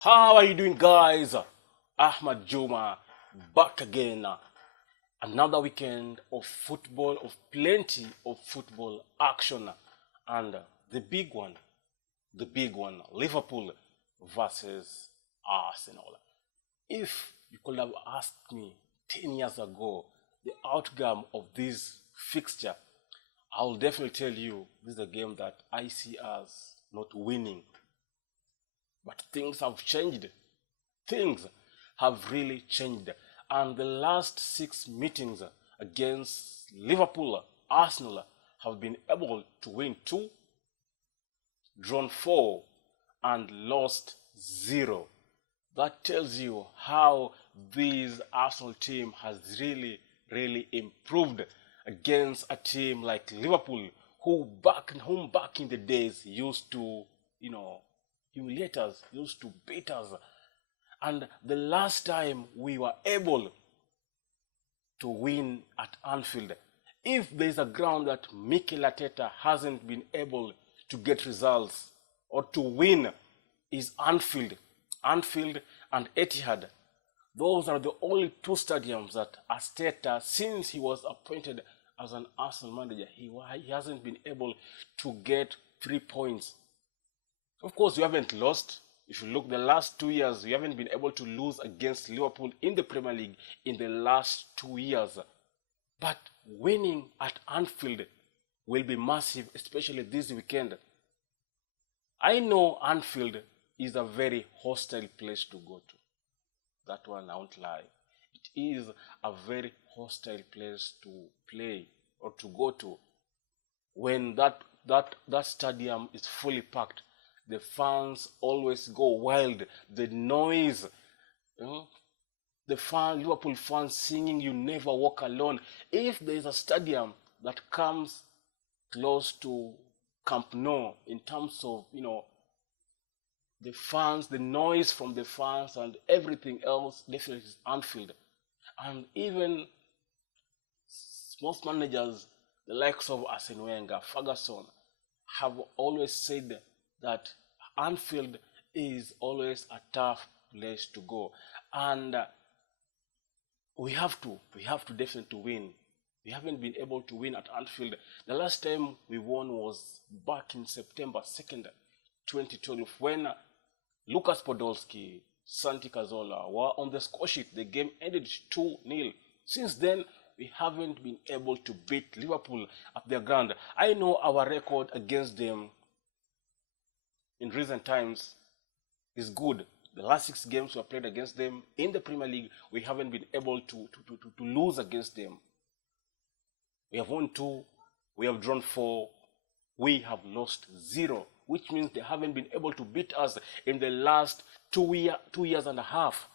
How are you doing, guys? Ahmad Juma back again. Another weekend of football, of plenty of football action, and the big one, Liverpool versus Arsenal. If you could have asked me 10 years ago the outcome of this fixture, I'll definitely tell you this is a game that I see as not winning. But things have changed. Things have really changed. And the last six meetings against Liverpool, Arsenal have been able to win two, drawn four, and lost zero. That tells you how this Arsenal team has really improved against a team like Liverpool, whom back in the days used to, humiliate us, used to beat us. And the last time we were able to win at Anfield, if there's a ground that Mikel Arteta hasn't been able to get results or to win, is Anfield. Anfield and Etihad. Those are the only two stadiums that Arteta, since he was appointed as an Arsenal manager, he hasn't been able to get 3 points. Of course, you haven't lost. If you look the last 2 years, you haven't been able to lose against Liverpool in the Premier League in the last 2 years. But winning at Anfield will be massive, especially this weekend. I know Anfield is a very hostile place to go to. That one I won't lie. It is a very hostile place to play or to go to. When that stadium is fully packed, the fans always go wild. The noise, Liverpool fans singing "You Never Walk Alone." If there is a stadium that comes close to Camp Nou in terms of the fans, the noise from the fans, and everything else, definitely is Anfield. And even most managers, the likes of Arsene Wenger, Ferguson, have always said that Anfield is always a tough place to go, and we have to definitely win. We haven't been able to win at Anfield. The last time we won was back in September 2nd, 2012, when Lucas Podolski, Santi Cazorla were on the score sheet. The game ended 2-0. Since then, we haven't been able to beat Liverpool at their ground. I know our record against them in recent times is good. The last 6 games we have played against them in the Premier League, we haven't been able to lose against them. We have won 2, we have drawn 4, we have lost 0, which means they haven't been able to beat us in the last 2 years and a half.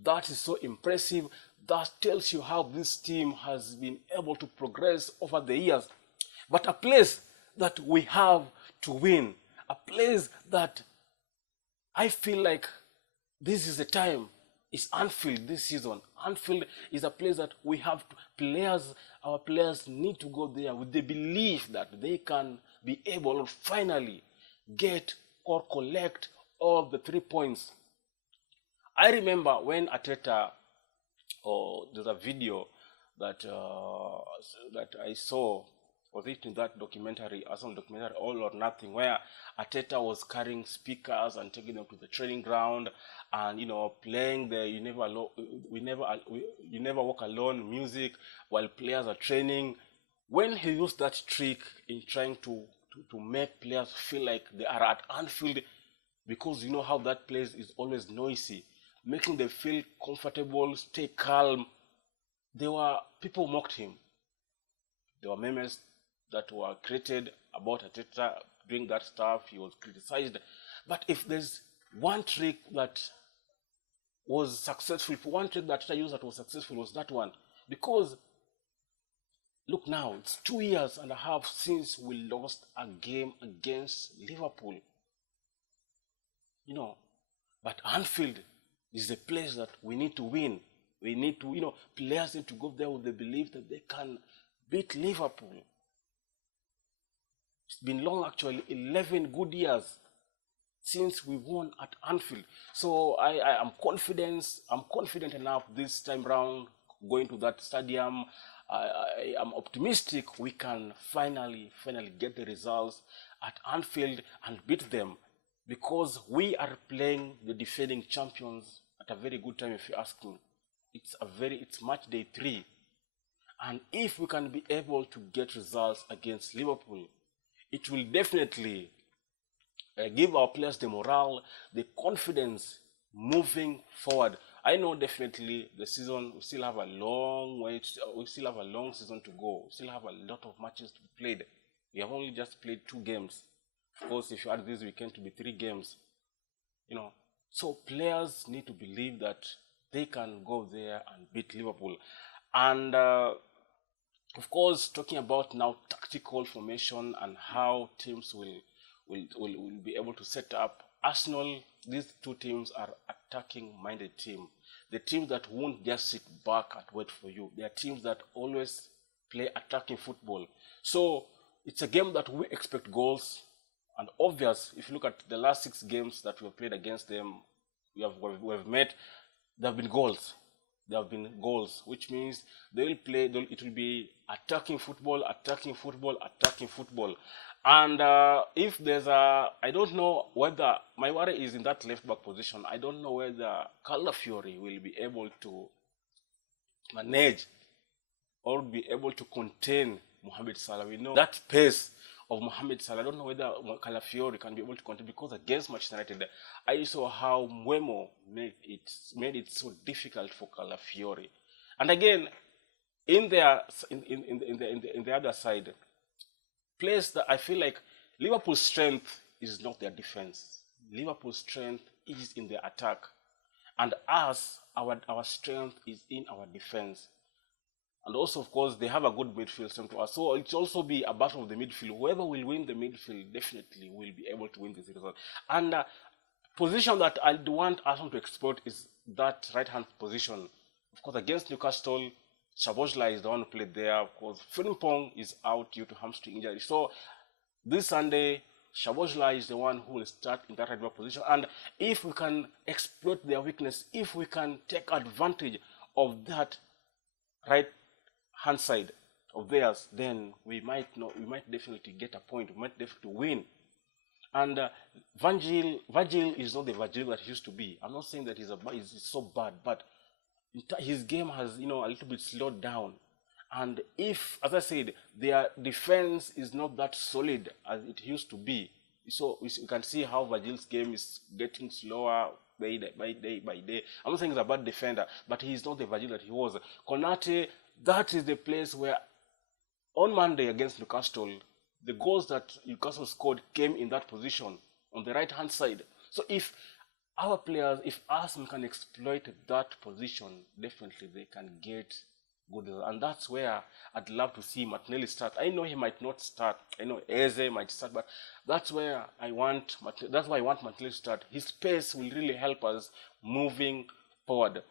That is so impressive. That tells you how this team has been able to progress over the years. But a place that we have to win, a place that I feel like this is the time, is Anfield this season. Anfield is a place that we have our players need to go there with the belief that they can be able to finally get or collect all the 3 points. I remember when Arteta, there's a video that I saw, was it in that documentary, Arsenal documentary, All or Nothing, where Arteta was carrying speakers and taking them to the training ground and playing the "You Never Walk Alone" music while players are training. When he used that trick in trying to make players feel like they are at Anfield, because you know how that place is always noisy, making them feel comfortable, stay calm, people mocked him. There were memes that were created about Arteta doing that stuff. He was criticized. But if there's one trick that was successful, one trick that Arteta used that was successful, was that one. Because look now, it's 2 years and a half since we lost a game against Liverpool. But Anfield is the place that we need to win. We need to, players need to go there with the belief that they can beat Liverpool. It's been long, actually, 11 good years since we won at Anfield. So I am confident. I'm confident enough this time round going to that stadium. I am optimistic we can finally get the results at Anfield and beat them, because we are playing the defending champions at a very good time. If you ask me, it's match day 3, and if we can be able to get results against Liverpool, it will definitely give our players the morale, the confidence moving forward. I know definitely the season, we still have a long way, we still have a long season to go. We still have a lot of matches to be played. We have only just played 2 games. Of course, if you add this weekend to be 3 games, So players need to believe that they can go there and beat Liverpool. And of course, talking about now tactical formation and how teams will be able to set up. Arsenal, these 2 teams are attacking-minded team. The teams that won't just sit back and wait for you. They are teams that always play attacking football. So it's a game that we expect goals. And obvious, if you look at the last 6 games that we have played against them, we have met, there have been goals. There have been goals, which means they will play, it will be attacking football. And if there's I don't know whether, my worry is in that left back position. I don't know whether Calafiori will be able to manage or be able to contain Mohamed Salah. We know that pace of Mohamed Salah. I don't know whether Calafiori can be able to contain, because against Manchester United, I saw how Mbeumo made it so difficult for Calafiori. And again, in the other side, place that I feel like Liverpool's strength is not their defense. Liverpool's strength is in the attack, and our strength is in our defense. And also, of course, they have a good midfield strength to us. So it's also be a battle of the midfield. Whoever will win the midfield definitely will be able to win this result. And position that I want Arsenal to exploit is that right-hand position. Of course, against Newcastle, Szoboszlai is the one who played there. Of course, Frimpong is out due to hamstring injury. So this Sunday, Szoboszlai is the one who will start in that right-back position. And if we can exploit their weakness, if we can take advantage of that right-hand side of theirs, then we might definitely get a point. We might definitely win. And Virgil is not the Virgil that he used to be. I'm not saying that he's so bad, but his game has, a little bit slowed down. And if, as I said, their defense is not that solid as it used to be, so you can see how Virgil's game is getting slower by day. I'm not saying he's a bad defender, but he's not the Virgil that he was. Konate, that is the place where on Monday against Newcastle, the goals that Newcastle scored came in that position on the right-hand side. So if our players, if Arsenal can exploit that position, definitely they can get good results. And that's where I'd love to see Martinelli start. I know he might not start. I know Eze might start, but that's why I want Martinelli to start. His pace will really help us moving forward.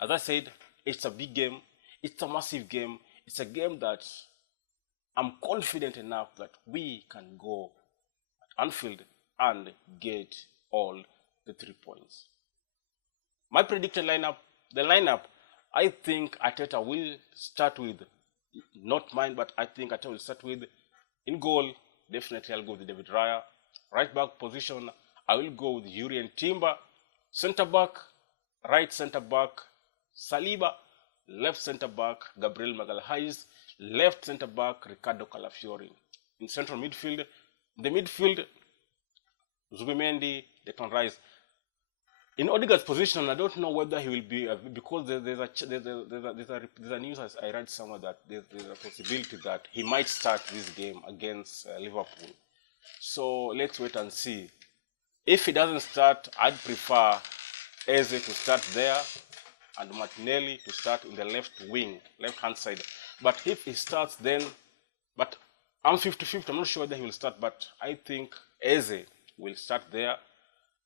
As I said, it's a big game. It's a massive game. It's a game that I'm confident enough that we can go at Anfield and get all the 3 points. My predicted lineup, I think Arteta will start with, not mine, but I think Arteta will start with, in goal, definitely I'll go with David Raya. Right back position, I will go with Jurrien Timber. Centre back, right centre back, Saliba. Left centre back, Gabriel Magalhaes. Left centre back, Ricardo Calafiori. In central midfield, the midfield, Zubimendi, Declan Rice. In Odegaard's position, I don't know whether he will be, because there's a news I read somewhere that there's a possibility that he might start this game against Liverpool. So let's wait and see. If he doesn't start, I'd prefer Eze to start there and Martinelli to start in the left wing, left-hand side. But if he starts then, but I'm 50-50, I'm not sure whether he will start, but I think Eze will start there.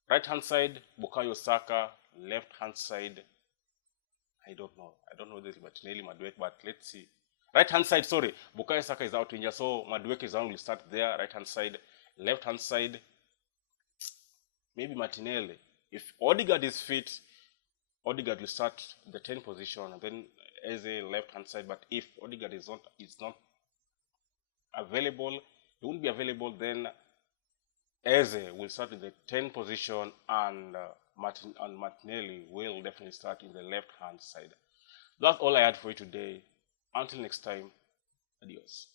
Right-hand side, Bukayo Saka. Left-hand side, I don't know whether it's Martinelli, Madueke, but let's see. Right-hand side, sorry, Bukayo Saka is out injured, so Madueke is on, will start there, right-hand side. Left-hand side, maybe Martinelli. If Odegaard is fit, Odegaard will start the 10 position and then as a left hand side. But if Odegaard is not available, he won't be available, then Eze will start in the 10 position, and Martinelli will definitely start in the left hand side. That's all I had for you today. Until next time, adios.